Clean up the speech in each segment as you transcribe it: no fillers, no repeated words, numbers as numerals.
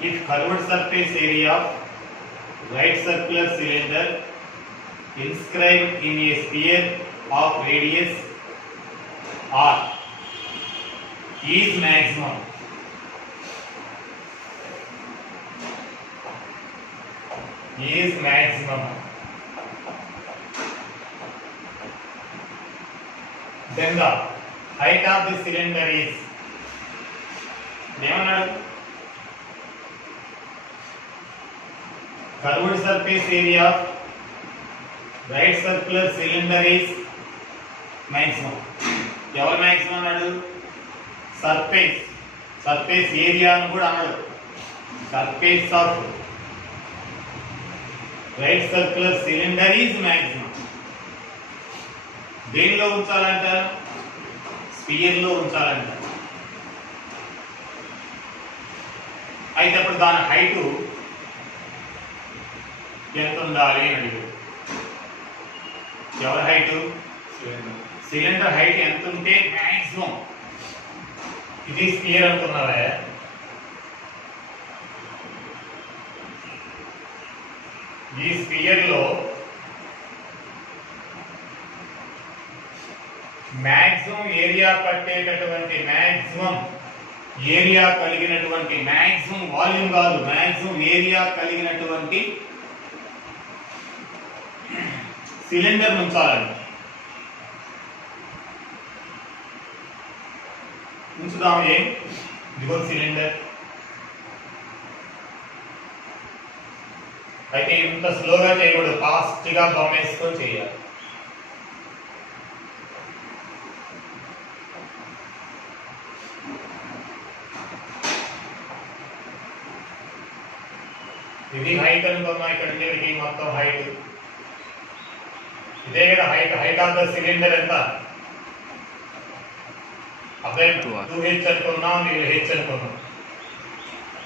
if curved surface area of right circular cylinder inscribed in a sphere of radius r is maximum, then the height of the cylinder is curved surface area of right circular cylinder is maximum. ఎవరు maximum అన్నాడు? surface area అని కూడా అన్నాడు. surface of right circular cylinder is maximum. దేనిలో ఉంచాలంట? Spear లో ఉంచాలంట. అయితే అప్పుడు దాని హైట్ ఎంత ఉండాలి అని అడిగాడు. ఎవరి హైట్? సిలిండర్ హైట్ ఎంత ఉంటే మ్యాక్సిమం? ఇది స్పియర్ అనుకున్నారా? ఈ స్పియర్ లో మ్యాక్సిమం ఏరియా పట్టేటటువంటి మ్యాక్సిమం ఏరియా కలిగినటువంటి మ్యాక్సిమం వాల్యూమ్ కాదు, మ్యాక్సిమం ఏరియా కలిగినటువంటి సిలిండర్ ఉంచాలండి. ఉంచుదాం. ఇదిగో సిలిండర్. అయితే ఇంత స్లోగా చేయకూడదు, ఫాస్ట్ గా బొమ్మ వేసుకొని చేయాలి. ఇది హైట్ అనుకున్నాం. ఇక్కడ ఉండేది మొత్తం హైట్ ఇదే కదా. హైట్ ఆఫ్ ద సిలిండర్ ఎంత? అదే 2h అనుకున్నాం, ఇది h అనుకున్నాం.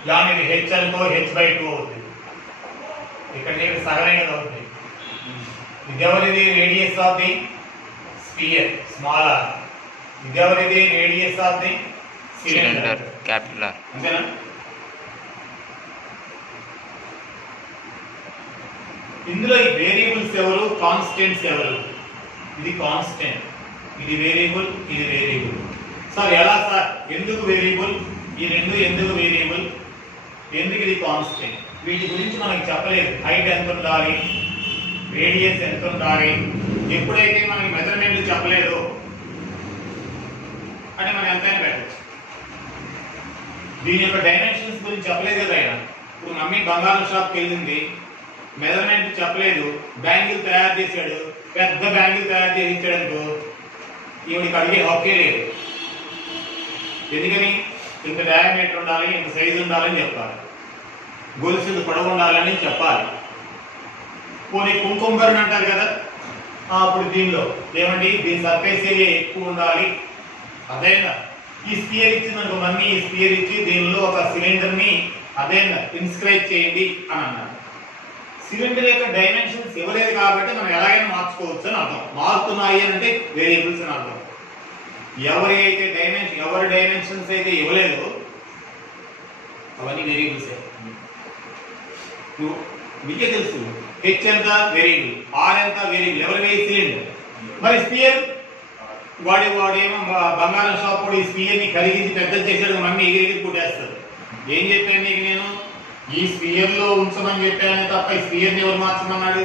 దాని ఇది h అనుకో, h/2 అవుతుంది. ఇక్కడ సగమే కదా అవుతుంది. ఇది ఎవరిది? Radius of the sphere small r. ఇది ఎవరిది? Radius of the cylinder capital r. అంతేనా? ఇందులో ఈ వేరియబుల్స్ ఎవరు? కాన్స్టెంట్స్ ఎవరు? ఇది కాన్స్టెంట్, ఇది వేరియబుల్, ఇది వేరియబుల్. సార్ ఎలా సార్? ఎందుకు వేరియబుల్? ఈ రెండు ఎందుకు వేరియబుల్? ఎందుకు ఇది కాన్స్టెంట్? వీటి గురించి మనకి చెప్పలేదు. హైట్ ఎంత ఉండాలి, రేడియస్ ఎంత ఉండాలి. ఎప్పుడైతే మనకి మెజర్మెంట్లు చెప్పలేదు అంటే మనం ఎంతైనా పెట్టచ్చు. దీని యొక్క డైమెన్షన్స్ గురించి చెప్పలేదు కదా ఆయన. ఇప్పుడు మమ్మీ బంగారం షాప్కి వెళ్ళింది, మెజర్మెంట్ చెప్పలేదు, బ్యాంగిల్ తయారు చేశాడు, పెద్ద బ్యాంగిల్ తయారు చేసి ఇచ్చాడనుకో, ఈవిడికి అడిగే హక్కే లేదు. ఎందుకని? ఇంత డయామీటర్ ఉండాలి, ఇంత సైజు ఉండాలని చెప్పాలి, గొలుసులు పొడవు ఉండాలని చెప్పాలి. పోనీ కుంకుమబర్న్ అంటారు కదా, అప్పుడు దీనిలో ఏమండి దీని సర్ఫేస్ ఏరియా ఎక్కువ ఉండాలి. అదేనా ఈ స్పియర్ ఇచ్చిందనుకో, మమ్మీ ఈ స్పియర్ ఇచ్చి దీనిలో ఒక సిలిండర్ ని అదేనా ఇన్స్క్రైబ్ చేయండి అని అన్నారు. సిలిండర్ యొక్క డైమెన్షన్స్ ఇవ్వలేదు కాబట్టి మనం ఎలాగైనా మార్చుకోవచ్చు అని అర్థం. మారుతున్నాయి అని అంటే వేరియబుల్స్ అని అర్థం. ఎవరి డైమెన్షన్స్ అయితే ఇవ్వలేదు అవన్నీ వేరియబుల్స్. మీకే తెలుసు హెచ్ ఎంత వేరియబుల్, ఆర్ ఎంత వేరియబుల్. ఎవరి వేయి? సిలిండర్. మరి స్పియర్ వాడేమో బంగారం షాప్ కూడా ఈ స్పియర్ ని కలిగించి పెద్ద చేశాడు, మమ్మీ ఎగిరి కుట్టేస్తారు. ఏం చెప్పాను నీకు నేను? ఈ స్పియర్ లో ఉంచమని చెప్పాను తప్ప ఈ స్పియర్ ని ఎవరు మార్చమన్నాడు?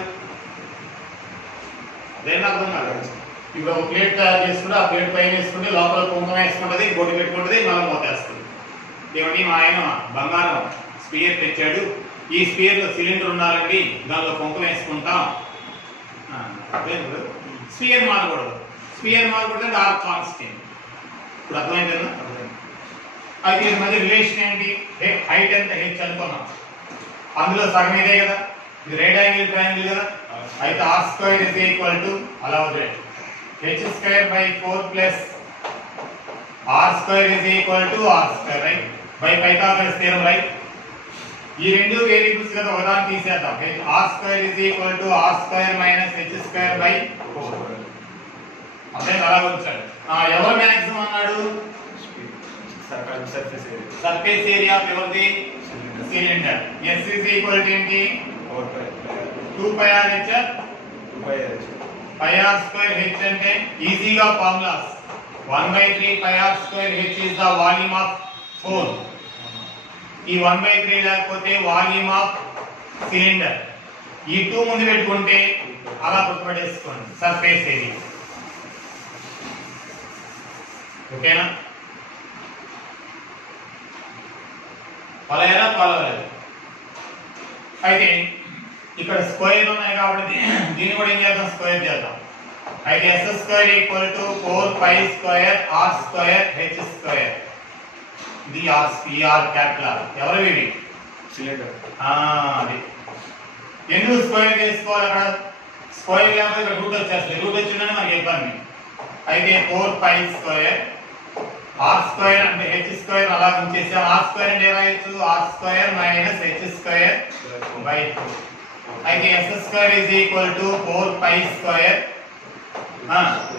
అదేనా అర్థం కాదు. ఇప్పుడు ఒక ప్లేట్ తయారు చేసుకుంటే ఆ ప్లేట్ పైన వేసుకుంటే లోపల కుంకుమ వేసుకుంటుంది, బొట్టు పెట్టుకుంటుంది, మనం మోతేస్తుంది. ఏమండి మా ఆయన బంగారం స్పియర్ తెచ్చాడు, ఈ స్పియర్ లో సిలిండర్ ఉండాలండి, దానిలో కుంకుమ వేసుకుంటాం. స్పియర్ మారకూడదు. స్పియర్ మారకూడదు, ఆర్ కాన్స్టెంట్. ఇప్పుడు అర్థమైందా? అయితే ఈ మధ్య రిలేషన్ ఏంటి? హైట్ ఎంత? హెచ్ అనుకున్నాం. అందులో సగం ఇదే కదా, ఇది రైట్ యాంగిల్ ట్రయాంగిల్ కదా. అయితే r square is equal to అలా వదిలే h²/4 plus r square is equal to r square, right? By Pythagoras theorem, right? ఈ రెండు వేరియబుల్స్ కదా, ఒకదాన్ని తీసేద్దాం. R square is equal to r square minus h² by 4. అదే అలా ఉంచాలి. ఎవరు మాక్సిమం అన్నాడు? సర్ఫేస్ ఏరియా ఆఫ్ ఎవరిది? Cylinder. S is equal to ఏంటి? 2 pi r h pi r square h అంటే ఈజీగా formulas 1/3 pi r square h is the volume of hole. ఈ 1/3 లేకపోతే వాల్యూమ్ ఆఫ్ సిలిండర్. ఈ 2 ముందు పెట్టుకుంటే అలా గుర్తుపట్టేసుకోండి సర్ఫేస్ ఏరియా. ఓకేనా? ఫాలో అయ్యారా? ఫాలో అవ్వలేదు. అయితే ఇక్కడ స్క్వేర్ ఉన్నాయి కాబట్టి దీన్ని కూడా ఏం చేద్దాం? స్క్వేర్ చేద్దాం. అయితే s square equal to 4 pi square r square h square. ఇది r క్యాపిటల్. ఎవరు ఇవి? సిలిండర్. అది ఎందుకు స్క్వేర్ చేసుకోవాలి? అక్కడ స్క్వేర్ లేకపోతే ఇక్కడ రూట్ వచ్చేస్తుంది. రూట్ వచ్చిందని మనకి ఇబ్బంది. అయితే 4 pi స్క్వేర్ r స్క్వేర్ అంటే h స్క్వేర్ అలా ఉంచేసాం. r స్క్వేర్ అంటే ఎలా రాయొచ్చు? r square minus h square by 4. అయితే s square is equal to 4 pi square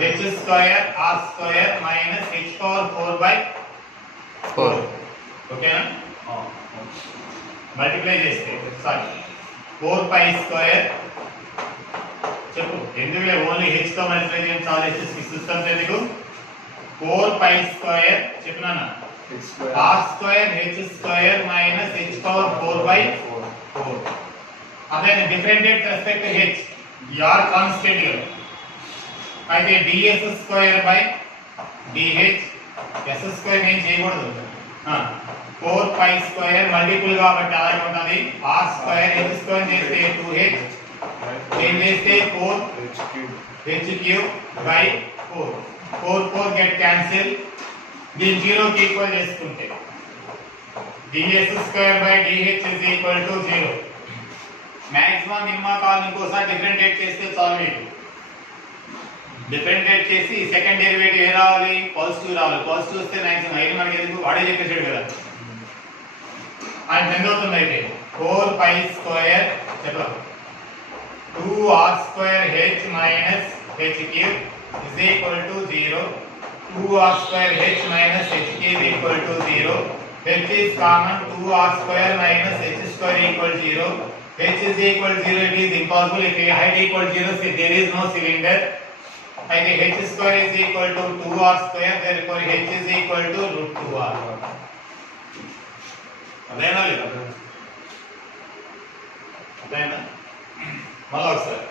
h square r square minus h power 4 by 4. ఓకేనా? మల్టిప్లై చేస్తే సారీ 4 pi స్క్వేర్ చెప్పు ఎందుకులే ఓన్లీ h తో మల్టిప్లై చేయండి చాలు. h కి సిస్టమ్స్ ఎందుకు? 4 pi స్క్వేర్ చెప్పినానా? r square h square minus h power 4 by 4. అదే డిఫరెంట్ రెస్పెక్ట్ టు h. ఈ r కాన్స్టెంట్ కదా. అయితే ds square by dh s square ఏం చేయకూడదు. 4 pi స్క్వేర్ మల్టిపుల్ కాబట్టి అలాగే ఉంటుంది. r స్క్వేర్ h స్క్వేర్ చేస్తే 2h ఏం చేస్తే 4 h cube by 4. 4 get cancel. దీని 0 కి ఈక్వల్ చేసుకుంటే ds square by dh is equal to 0. Maximum minimum కావాలి ఇంకోసారి డిఫరెంటియేట్ చేస్తే చాలు మీకు. డిఫరెంటియేట్ చేసి సెకండ్ డెరివేటివ్ ఏ రావాలి? పాజిటివ్ రావాలి. పాజిటివ్ వస్తే మాక్సిమం అయితే మనకి ఎందుకు వాడే చెప్పేసాడు కదా. అండ్ ఎంత అవుతుంది అయితే 4 pi స్క్వేర్ చెప్పు 2r square h minus h cube is equal to 0. 2r square h minus h cube equal to 0. h is common. 2r square minus h square equal 0. h is equal 0. It is impossible. If height equal 0, there is no cylinder. అయితే h square is equal to 2r square. Therefore h is equal to root 2r. అదేనా లేదా? అదేనా? మళ్ళీ ఒకసారి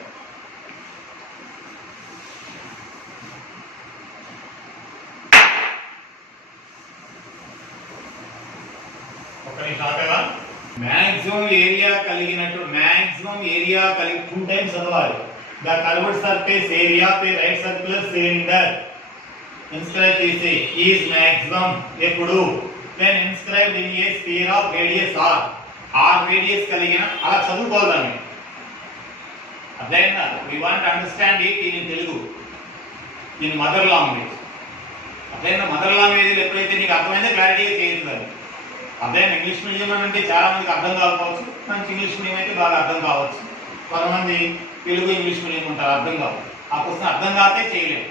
maximum area కలిగినట్టు maximum area కలిగి 2 times చదవాలి. The curved surface area of a right circular cylinder inscribed is maximum ఎప్పుడు then inscribed in a sphere of radius r. r radius కలిగిన అలా చదువుకోవాలి. అదేనా? we want to understand it in Telugu in mother language. అదేనా? Mother language ఎప్పుడైతే నీకు అర్థమైందో క్లారిటీగా చేయించాలి. అదే ఇంగ్లీష్ మీడియం అంటే చాలా మందికి అర్థం కాకపోవచ్చు. మంచి ఇంగ్లీష్ మీడియం అయితే బాగా అర్థం కావచ్చు. కొంతమంది తెలుగు ఇంగ్లీష్ మీడియం ఉంటారు అర్థం కావు. ఆ క్వశ్చన్ అర్థం కాకే చేయలేము.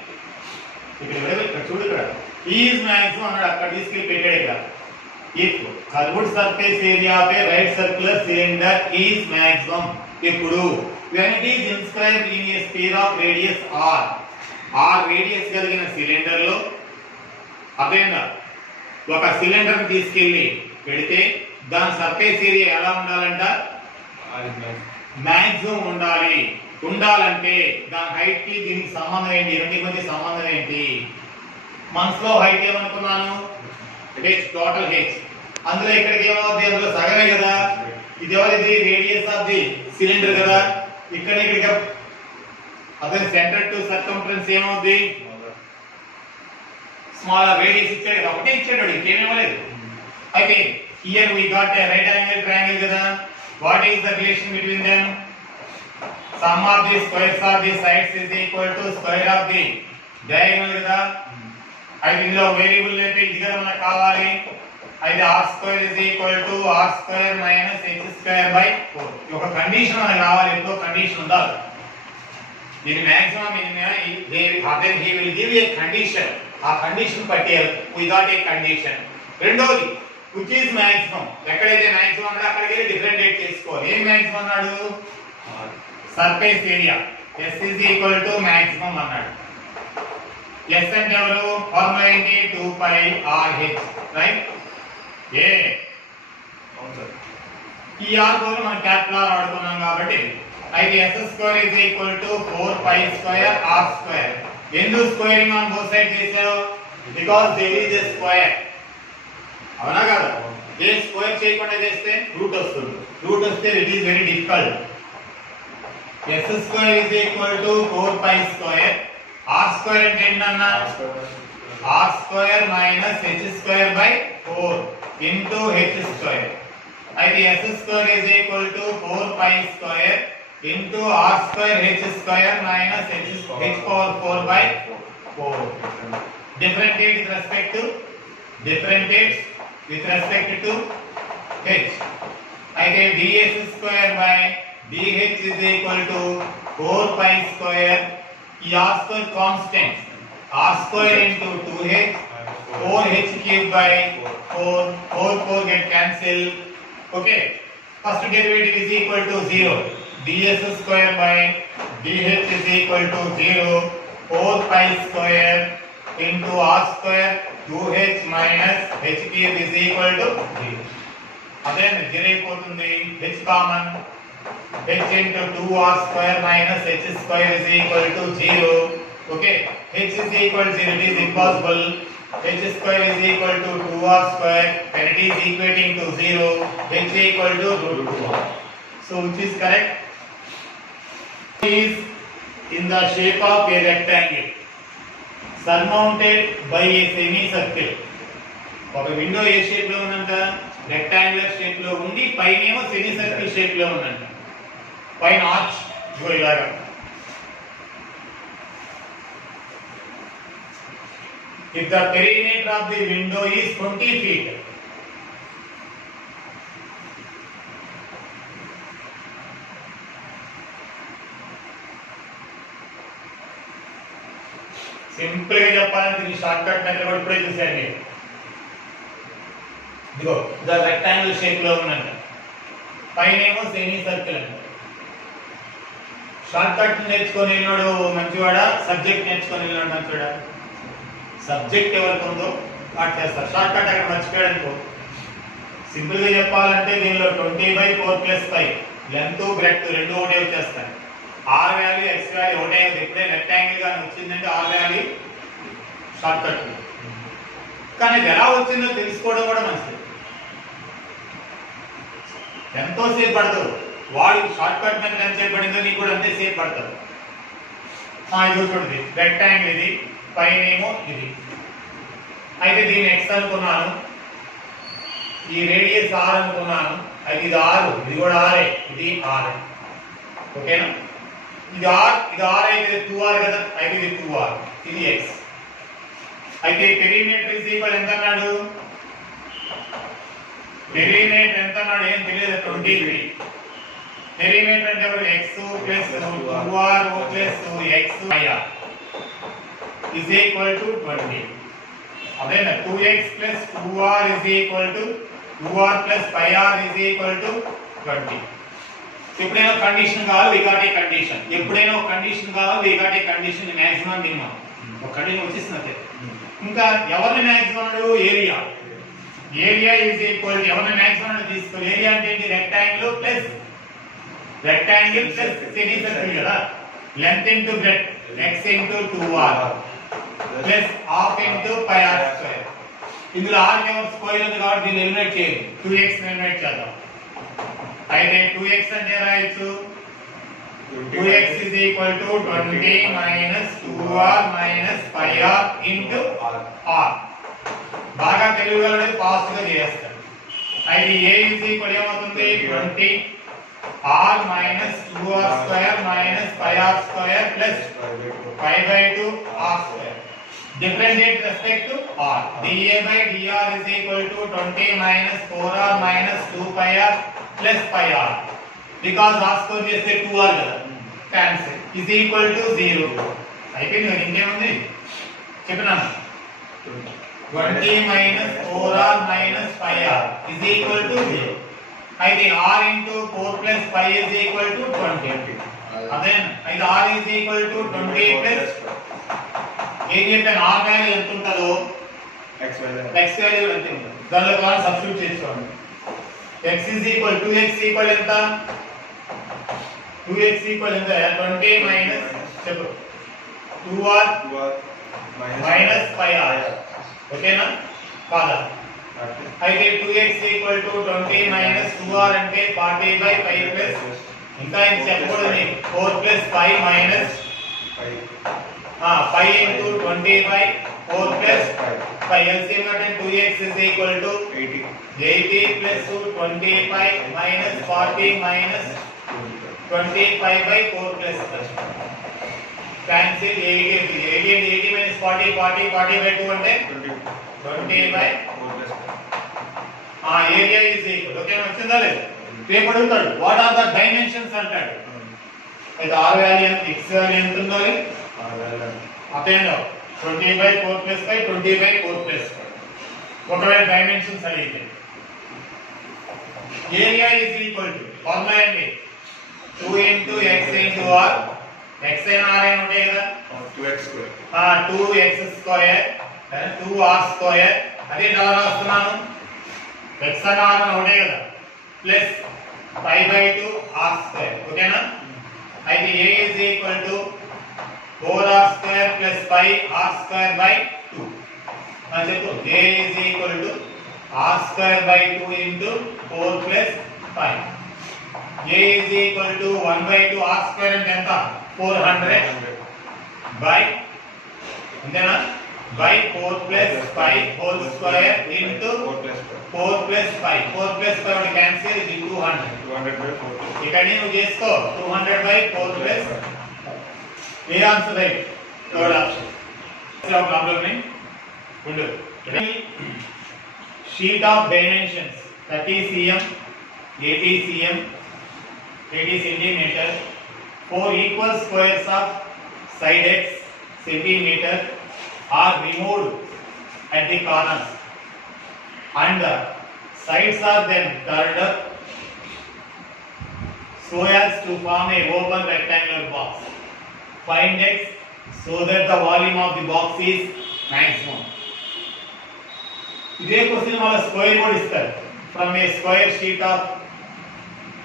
ఇక్కడ చూడు ఇక్కడ ఈజ్ మ్యాక్సిమం అన్నాడు. అక్కడ తీసుకెళ్ళి పెట్టాడు. ఇక్కడ if curved surface area of A right circular cylinder is maximum ఎప్పుడు when it is inscribed in a sphere of radius r. r radius కలిగిన సిలిండర్ లో అదేనా ఒక సిలిండర్ తీసుకెళ్ళి పెడితే దాని సర్ఫేస్ ఏరియా ఎలా ఉండాలంట? మాక్సిమం ఉండాలి. ఉండాలంటే దాని హైట్ కి దీనికి సంబంధం ఏంటి? రెండింటి మధ్య సంబంధం ఏంటి? మనసులో హైట్ ఏమనుకున్నాను? h total h. అందులో ఇక్కడికి ఏమవుతుంది? అందులో సగమే కదా. ఇది ఎవరిది? రేడియస్ ఆఫ్ ది సిలిండర్ కదా. ఇక్కడ ఇక్కడికి అదే సెంటర్ టు సర్కంఫరెన్స్ ఏమవుతుంది? స్మాల్ రేడియస్ ఇచ్చాడు కదా. ఒకటే ఇచ్చాడు, ఇంకేమేమలేదు. అయితే here we got a right angle triangle కదా. What is the relation between them? Sum of the squares of the sides is equal to square of the diagonal కదా. అయితే ఇందులో వేరియబుల్ అయితే ఇది కదా మనకు కావాలి. అయితే r square is equal to r square minus h square by 4. ఒక కండిషన్ మనకు కావాలి. ఎప్పుడో కండిషన్ ఉండాలి. దీని maximum minimum he will give a condition. ఆ కండిషన్ పట్టేయాలి. We got a condition. రెండోది which is maximum. ఎక్కడైతే మాక్సిమం ఉన్నాడో అక్కడికి వెళ్ళి డిఫరెంటియేట్ చేసుకోవాలి. ఏం మాక్సిమం అన్నాడు? Surface area S is equal to maximum అన్నాడు. S అంటే ఎవరు? ఫార్ములా ఏంటి? 2 pi RH, రైట్? ఏ ఈ r కోసం మనం క్యాపిటల్ R వాడుకున్నాం కాబట్టి అయితే s² is equal to 4 pi square r square. ఎందుకు స్క్వేరింగ్ ఆన్ బోత్ సైడ్ చేసావు? Because there is a square. అవునా కదా? ఏ స్క్వేర్ చేయకుండా చేస్తే రూట్ వస్తుంది. రూట్ వస్తే it is very difficult. s² is equal to 4 pi square. r square అంటే ఏంటన్నా? r square minus h square by 4 into h square. అయితే s² is equal to 4 pi square into r square h square minus h power 4 by 4. Differentiate with respect to h. అయితే ds square by dh is equal to 4 pi square. ఈ r square constant. r square into 2h 4h cube by 4 get cancelled. Okay. First derivative is equal to 0. ds square by dh is equal to 0. 4 pi square into r square 2h minus h cube is equal to 0. అదే 0 అయిపోతుంది. h common. h into 2r square minus h square is equal to 0. Okay. h is equal to 0. It is impossible. h square is equal to 2r square. When it is equating to 0, h equal to root 2r. So which is correct? Is in the shape of a rectangle surmounted by a semicircle. ఒక window ఏ shape లో ఉందంట? Rectangular shape లో ఉండి పైనేమో semi circle shape లో ఉందంట. పైన arch ఇలాగా. If the perimeter of the window is 20 feet, simple గా చెప్పాలంటే ఇది షార్ట్ కట్ మెథడ్ కూడా ఇప్పుడే చూశారు మీరు. ఇదిగో ద రెక్టాంగిల్ షేప్ లో ఉందంట. పైనేమో సెమీ సర్కిల్ అంట. షార్ట్ కట్ నేర్చుకొని వెళ్ళినాడు మంచివాడా? సబ్జెక్ట్ నేర్చుకొని వెళ్ళినాడు మంచివాడా? సబ్జెక్ట్ ఎవరికి ఉందో వాటి చేస్తారు. షార్ట్ కట్ అక్కడ మర్చిపోయాడు అనుకో. సింపుల్ గా చెప్పాలంటే దీనిలో 20/4+5 లెంత్ బ్రెడ్త్ రెండు ఒకటే వచ్చేస్తాయి. r వాల్యూ x వాల్యూ ఒకటే. ఎప్పుడే రెక్టాంగిల్ గా వచ్చిందంటే r వాల్యూ షార్ట్ కట్. కానీ అది ఎలా వచ్చిందో తెలుసుకోవడం కూడా మంచిది. ఎంతో సేపు పడతావు. వాడి షార్ట్ కట్ మెథడ్ ఎంత సేపు పడిందో నీకు కూడా అంతే సేపు పడతారు. ఇది చూడండి రెక్టాంగిల్, ఇది పైనేమో ఇది. అయితే దీన్ని x అనుకున్నాను, ఈ రేడియస్ r అనుకున్నాను. అయితే ఇది r, ఇది కూడా r, ఇది r. ఓకేనా? ఇది r అయితే 2r కదా. అయితే ఇది 2r, ఇది x. అయితే పెరిమీటర్ ఇస్ ఈక్వల్ ఎంత అన్నాడు? పెరిమీటర్ ఎంత అన్నాడు? ఏం తెలియదు. 23. పెరిమీటర్ అంటే x plus 2r plus x is equal to 20. అదేనా 2x plus 2r is equal to 2r plus 5r is equal to 20. ఎప్పుడైనా కండిషన్ కావాలి we got a condition. ఎప్పుడైనా ఒక కండిషన్ కావాలి we got a condition. Maximum minimum ఒక condition వచ్చేసింది. ఇంకా ఎవరిని మాక్సిమం అన్నాడు? Area. Area is equal to ఎవరిని మాక్సిమం అన్నాడు తీసుకోవాలి. ఏరియా అంటే ఏంటి? రెక్టాంగిల్ ప్లస్ సెమీ సర్కిల్ కదా. Length into breadth x into 2r plus half into pi r square. ఇందులో r కేవలం స్క్వేర్ ఉంది కాబట్టి దీన్ని ఎలిమినేట్ చేయండి. 2x ఎలిమినేట్ చేద్దాం. అయితే 2x అంటే రాయొచ్చు 2x is equal to 20 minus 2r minus 5r into r. బాగా తెలియగలడే ఫాస్ట్ గా చేస్తారు. అయితే a is equal ఏమవుతుంది? 20 r minus 2r square minus 5r square plus 5/2 r square. Differentiate with respect to r. dA by dr is equal to 20 minus 4r minus 2 pi r plus pi r. Because r square చేస్తే 2r కదా. Cancel. Is equal to 0. అయిపోయింది. ఇంకేముంది చెప్పినాను. 20 minus 4r minus 5r is equal to 0. అయితే r into 4 plus 5 is equal to 20. అదే అయితే r is equal to 20 plus ఏం చెప్పాను r వాల్యూ ఎంత ఉంటుందో x వాల్యూ ఎంత ఉంటుందో దానిలో కావాలి సబ్స్టిట్యూట్ చేసుకోండి. x is equal 2x equal ఎంత 2x equal ఎంత 20 minus చెప్పు 2r minus 5r ఓకేనా కాదా అయితే 2x equal to 20 minus 2r అంటే 40/5 ప్లస్ ఇంకా ఏం చెప్పకూడదు నీకు 4 plus 5 minus 5 into 20/4 plus 5 LCM అంటే 2x is equal to 80 plus 25 minus 40 minus 25/4 plus cancel 80 minus 40/2 అంటే 20/4 ఏరియా is equal ఓకే వచ్చిందా లేదు రేపు అడుగుతాడు వాట్ ఆర్ ద డైమెన్షన్స్ అంటాడు. అయితే r వాల్యూ ఎంత x వాల్యూ ఎంత ఉండాలి అదేనో 20/4 plus 5 20/4 plus 5 ఒకవేళ డైమెన్షన్స్ అడిగితే area is equal to formula ఏంటి 2 into x into r x అయినా r అయినా ఉంటాయి కదా 2x square 2x square 2r square అదే ఎలా రాస్తున్నాను x and r ఉంటాయి కదా ప్లస్ 5/2 r square ఓకేనా. అయితే a is equal to 4r square plus 5r square by 2 అని చెప్పు a is equal to r square by 2 into 4 plus 5 a is equal to 1/2 r square అంటే ఎంత 400 by అంతేనా by 4 plus 5 whole square into 4 plus 5 4 plus 5 అంటే cancel ఇది 200 ఇక్కడ నువ్వు చేసుకో 200/4 plus a answer right third option problem ని ఉండు sheet of dimensions 30 cm 80 cm 80 centimeter 4 equal squares of side x centimeter are removed at the corners and the sides are then turned up so as to form a open rectangular box. Find x so that the volume of the box is maximum. ఇదే question వాళ్ళ square కూడా ఇస్తారు from a square sheet of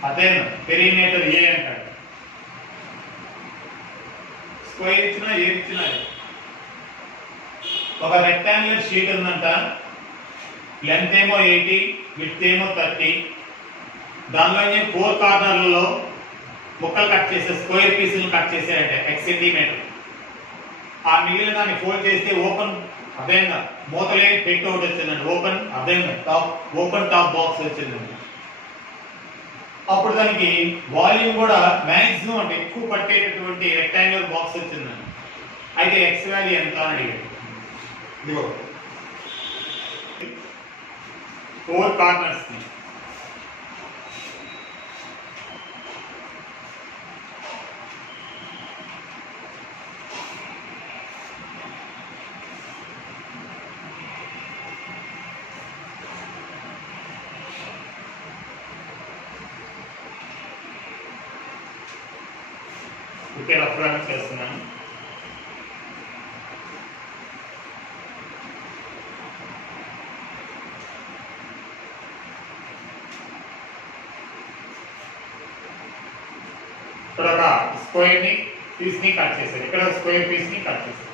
అదేనా perimeter ఏ అంటాడు. Square ఇచ్చినా ఏ ఇచ్చినా ఒక rectangular sheet ఉందంట లెంత్ ఏమో 80 విడ్త్ ఏమో 30 దానిలో 4 కార్నర్లలో ముక్కలు కట్ చేసే స్క్వేర్ పీసులు కట్ చేసారంటే x సెంటీమీటర్ ఆ మిగిలిన దాన్ని ఫోల్డ్ చేస్తే ఓపెన్ అదేనా మూతలే పెట్టి ఒకటి వచ్చిందండి ఓపెన్ టాప్ బాక్స్ వచ్చిందండి. అప్పుడు దానికి వాల్యూమ్ కూడా మ్యాక్సిమం అంటే ఎక్కువ పట్టేటటువంటి రెక్టాంగులర్ బాక్స్ వచ్చిందండి. అయితే x వాల్యూ ఎంత అని అడిగాడు. ఇదిగో 4 కార్నర్స్ ఓకే రఫ్ చేస్తున్నాను. ఇక్కడ ఒక స్క్వేర్ ని పీస్ ని కట్ చేశారు, ఇక్కడ స్క్వేర్ పీస్ ని కట్ చేశారు.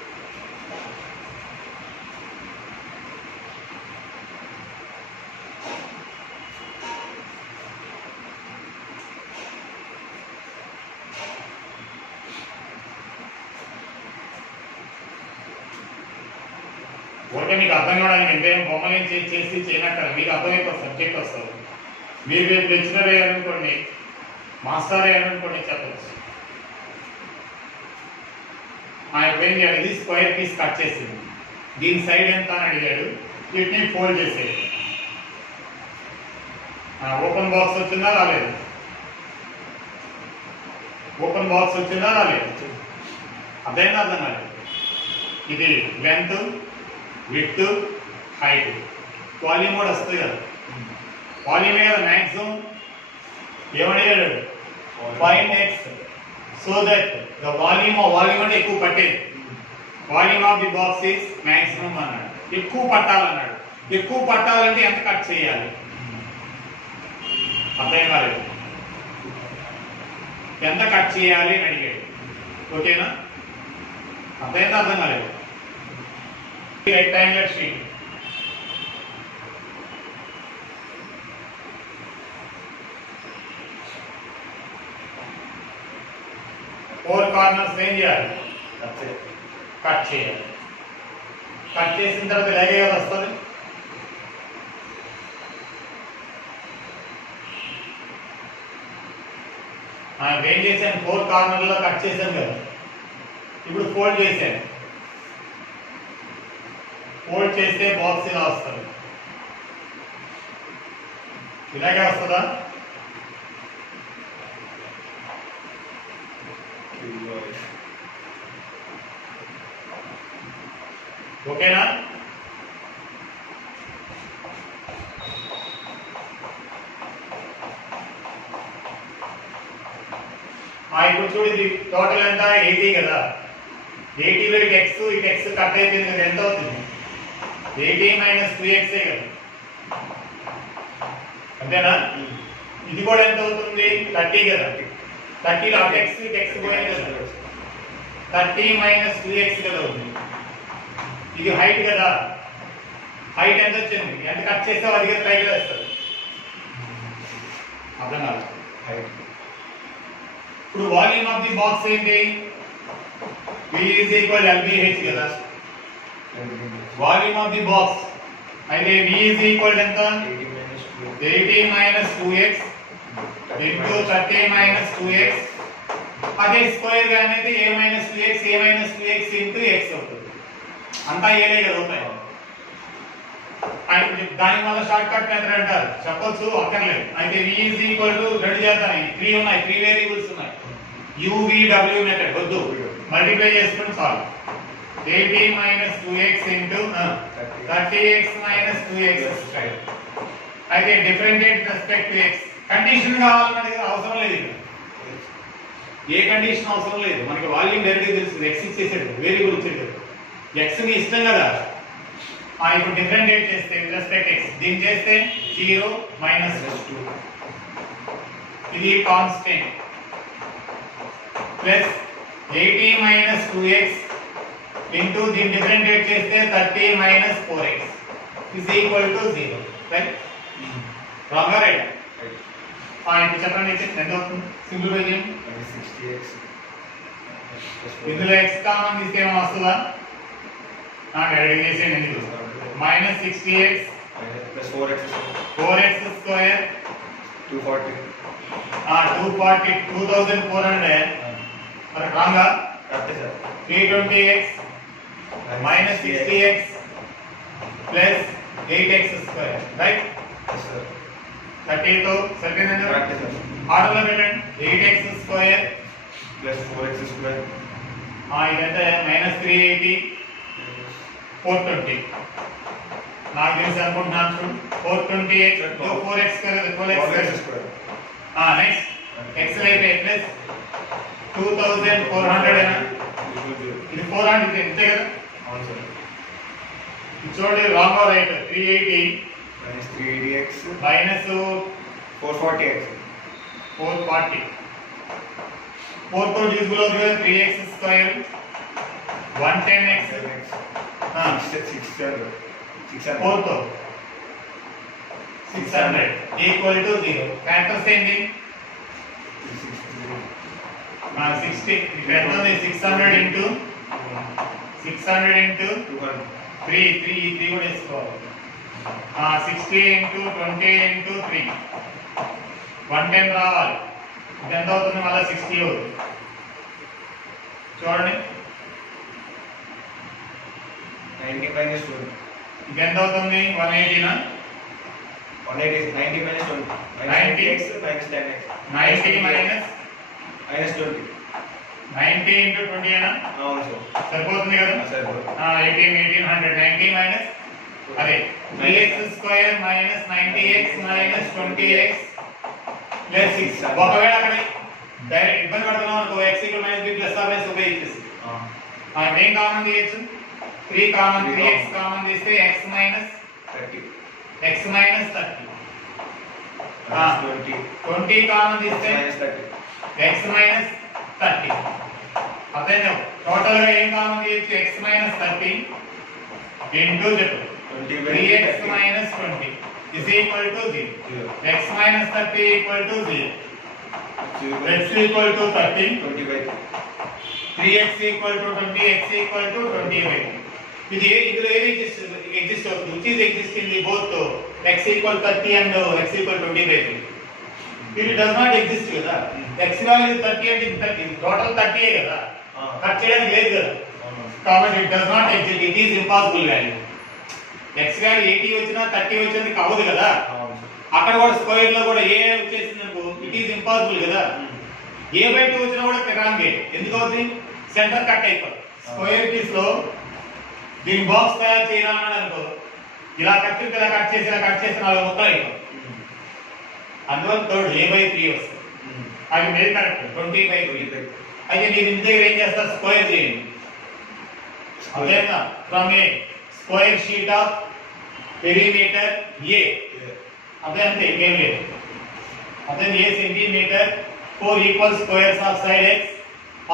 ఓకే మీకు అర్థం కావడానికి ఎంతేం బొమ్మలు ఏం చేసి చేయనక్కడ మీకు అర్థమైపోతుంది, సబ్జెక్ట్ వస్తుంది. మీరు రేపు లెక్చరర్ అయ్యారనుకోండి, మాస్టర్ అయ్యారనుకోండి చెప్పచ్చు. ఆయన ఏం చేయాలి, ఇది స్క్వేర్ పీస్ కట్ చేసింది, దీని సైడ్ ఎంత అని అడిగాడు, వీటిని ఫోల్డ్ చేసేది. ఓపెన్ బాక్స్ వచ్చిందా రాలేదు, ఓపెన్ బాక్స్ వచ్చిందా రాలేదు, అదేనా అర్థం కాలేదు. ఇది లెంత్ విడ్త్ హైట్ వాల్యూమ్ కూడా వస్తుంది కదా వాల్యూమే కదా మ్యాక్సిమం ఏమడిగాడు find x so that the volume అంటే ఎక్కువ పట్టేది volume of the box is maximum అన్నాడు ఎక్కువ పట్టాలన్నాడు ఎక్కువ పట్టాలంటే ఎంత కట్ చేయాలి అర్థం కాలేదు ఎంత కట్ చేయాలి అని అడిగాడు ఓకేనా అర్థమైందా అర్థం కాలేదు రెక్టాంగులర్ షీట్ ఫోర్ కార్నర్స్ ఏం చేయాలి కట్ చేయాలి కట్ చేసిన తర్వాత ఇలాగే కదా వస్తుంది ఏం చేశాను ఫోర్ కార్నర్లో కట్ చేశాను కదా ఇప్పుడు ఫోల్డ్ చేశాను ఫోల్డ్ చేస్తే బాక్స్ ఇలా వస్తుంది ఇలాగే వస్తుందా ఓకేనా ఇప్పుడు చూడు ఇది టోటల్ ఎంత 80 కదా 80లో ఇటు x కట్ అయిపోయింది కదా ఎంత అవుతుంది 80 - 2x కదా అంతేనా ఇది కూడా ఎంత అవుతుంది 30 కదా 30లో అటు x ఇటు x పోయింది కదా 30 - 2x కదా అవుతుంది ఇది హైట్ కదా హైట్ ఎంత వచ్చింది ఎంత కట్ చేస్తే అది కదా పైకి వస్తుంది అర్థం కాదు హైట్ ఇప్పుడు వాల్యూమ్ ఆఫ్ ది బాక్స్ ఏంటి V is equal LBH కదా వాల్యూమ్ ఆఫ్ ది బాక్స్ అయితే V is equal ఎంత 80 - 2x into 30 - 2x అదే స్క్వేర్ గా అనేది a - 2x into x అవుతుంది అంతా ఏలే కదా అవుతాయి అండ్ దాని వల్ల షార్ట్ కట్ మెథడ్ అంటారు చెప్పొచ్చు అక్కర్లేదు అయితే V is equal to రెండు చేద్దాం 3 ఉన్నాయి 3 వేరియబుల్స్ ఉన్నాయి UVW మెథడ్ వద్దు మల్టిప్లై చేసుకొని solve 80 - 2x into 30x - 2x square అయితే differentiate respect to x condition కావాలన్నది అవసరం లేదు ఇక్కడ ఏ కండిషన్ అవసరం లేదు మనకి వాల్యూమ్ డైరెక్ట్ తెలుస్తుంది x ఇచ్చేసాడు వేరియబుల్ ఇచ్చేసాడు x ని ఇష్టం కదా ఇప్పుడు డిఫరెంటియేట్ చేస్తే రెస్పెక్ట్ x దీన్ని చేస్తే 0 - 2 ఇది కాన్స్టెంట్ ప్లస్ 80 - 2x into దీన్ని డిఫరెంటియేట్ చేస్తే 30 - 4x is equal to 0 right wrong right ఇప్పుడు చెప్పండి ఎంత అవుతుంది సింప్లిఫై చేయండి 60x ఇందులో x కామన్ తీస్తే ఏమైనా వస్తుందా డైరెక్ట్ చేసేయండి ఎందుకు -60x plus 4x square 240 240 2400 మరి రాంగా correct sir 320x -60x plus 8x square right sir 30 తో సరిపోయిందా కరెక్ట్ సార్ ఆర్డర్లో పెట్టండి 8x square plus 4x square ఇదంటే -380 420 నాకు తెలిసి అనుకుంటున్నాను చూడు 420x 4x square next x అయిపోయి ప్లస్ 2400 ఇది 400 ఇంతే కదా అవును సార్ చూడండి wrong right 380 -380x minus 440x 440 4 తో డివిజిబుల్ అవుతుంది 3x స్క్వేర్ 110x 600 4 తో 600 ఈక్వల్ టు 0 ఫ్యాక్టర్స్ ఏంటి 60 ఇక్కడ ఎంత ఉంది 600 ఇంటూ 3 కూడా వేసుకోవాలి 60 ఇంటూ 20 ఇంటూ 3 110 రావాలి ఇది ఎంత అవుతుంది మళ్ళీ 60 అవుతుంది చూడండి 90 minus 20 ఇది ఎంత అవుతుంది 180 నా 180 90 minus 20 90 x minus 10x 90 minus minus 20 90 into 20 అయినా అవును సార్. సరిపోతుంది కదా? సరిపోతుంది. 18 100 90 మైనస్ అదే 3x square minus 90x minus 20x plus 6. ఒకవేళ అక్కడ డైరెక్ట్ ఇబ్బంది పడుతున్నాం అనుకో x minus b plus or minus ఉపయోగించేసి ఏం కామన్ తీయచ్చు? 3 కామన్ 3x కామన్ తీస్తే x మైనస్ 30 30 20 20 కామన్ తీస్తే minus 30 x మైనస్ 30. అదే టోటల్ గా ఏం కామన్ తీయచ్చు? x మైనస్ 30 ఇంటూ చెప్పు 20 3x minus 20 is equal to 0. x minus 30 equal to 0. x equal to 30. 20/3. 3x equal to 20. x equal to 20/3. ఇది ఇందులో ఏది ఎగ్జిస్ట్ అవుతుంది? which is exist in the both x equal 30 and x equal 20/3. it does not exist కదా. x value 30 and ఇది 30 total 30 ఏ కదా. Cut చేయడానికి లేదు కదా. కాబట్టి it does not exist. it is impossible value. x value 80 వచ్చినా 30 వచ్చింది కావదు కదా. అక్కడ కూడా స్క్వేర్ లో కూడా ఏ వచ్చేసింది అనుకో ఇట్ ఈస్ ఇంపాసిబుల్ కదా. a/2 వచ్చినా కూడా రాంగే. ఎందుకు అవుతుంది? సెంటర్ కట్ అయిపోతుంది. స్క్వేర్ పీస్ లో దీని బాక్స్ తయారు చేయాలన్నాడు అనుకో ఇలా కట్ చేసి ఇలా కట్ చేసి 4 ముక్కలు అయిపోతుంది. అందువల్ల థర్డ్ a/3 వస్తుంది. అది మీరు కరెక్ట్ 20/3. అయితే మీరు ఇంత దగ్గర ఏం చేస్తారు? స్క్వేర్ చేయండి. అదేనా from a square sheet of perimeter a అదే అంతే ఇంకేం లేదు. అదే a centimetre 4 equal squares of side x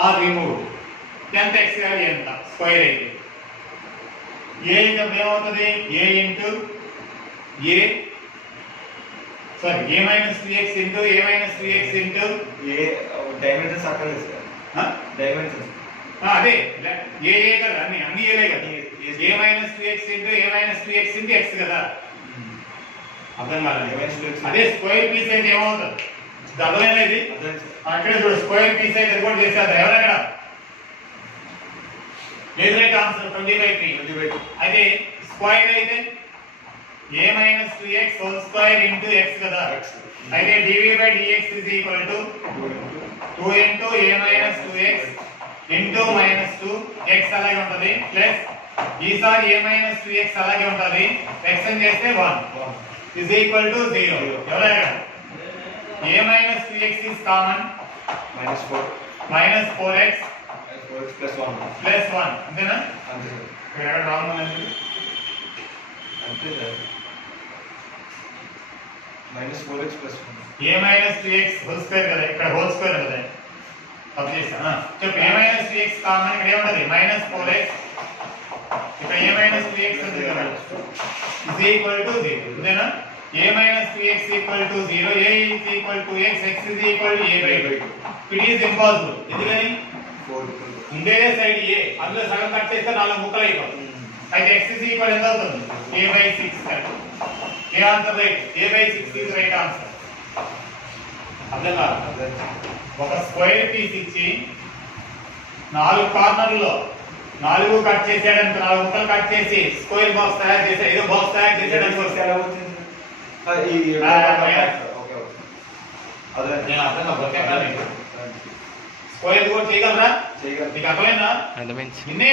are removed. ఎంత x వాల్యూ ఎంత స్క్వేర్ అయితే ఏ ఇంకా ఏమవుతుంది? a into a sorry a మైనస్ 2x ఇంటూ a మైనస్ 2x ఇంటూ ఏ డైమెన్షన్స్ అక్కర్లేదు సార్. డైమెన్షన్స్ అదే ఏ కదా అన్ని ఏలే కదా. a మైనస్ 2x ఇంటూ a మైనస్ 2x ఇంటూ x కదా. అర్థం కాలేదు. అదే స్క్వేర్ పీస్ అయితే ఏమవుతుంది? అర్థమైనా ఇది? అక్కడ చూడు స్క్వేర్ పీస్ అయితే కూడా చేసేది ఎవరైనా లేదు. Right answer 20/3. అయితే స్క్వేర్ అయితే a మైనస్ 2x whole square into x కదా. అయితే dv/dx is equal to 2 into a minus 2x into minus 2 x అలాగే ఉంటుంది ప్లస్ ఈసారి a minus 2x అలాగే ఉంటుంది ఎక్స్టెండ్ చేస్తే 1 is equal to 0. ఎవరైనా a minus 2x is common -4 minus 4x plus 1 plus 1 అంతేనా? అంతే సార్. ఇక్కడ ఎక్కడ రాంగ్ ఉంది? అంతే sir. -4x plus 1 a minus 2x whole square కదా. ఇక్కడ హోల్ స్క్వేర్ కదా. తప్పు చేస్తా. చెప్పు a minus 2x కామన్ ఇక్కడ ఏముంటది? -4x ఇక్కడ a minus 2x ఉంది కదా is equal to 0. అంతేనా? a minus 2x equal to 0. a is equal to x. x is equal to a/2. it is impossible. ఎందుకని? 4 ఉండే సైడ్ a అందులో సగం కట్ చేస్తే 4 ముక్కలు అయిపోతుంది. అయితే x is equal ఎంత అవుతుంది? a/6. A answer right? a/6 is right answer. అర్థం కాదు. ఒక స్క్వేర్ పీస్ ఇచ్చి 4 కార్నర్లో 4 కట్ చేసాడనుకో 4 ముక్కలు కట్ చేసి స్క్వేర్ బాక్స్ తయారు చేసి ఏదో బాక్స్ తయారు చేసాడు అనుకో ఎలా వచ్చింది? ఈ ఓకే ఓకే. అదే నేను అర్థం కాదు. స్క్వేర్ కూడా చేయగలరా? చేయగలం. నీకు అర్థమైందా? అర్థమైంది. ఇన్నే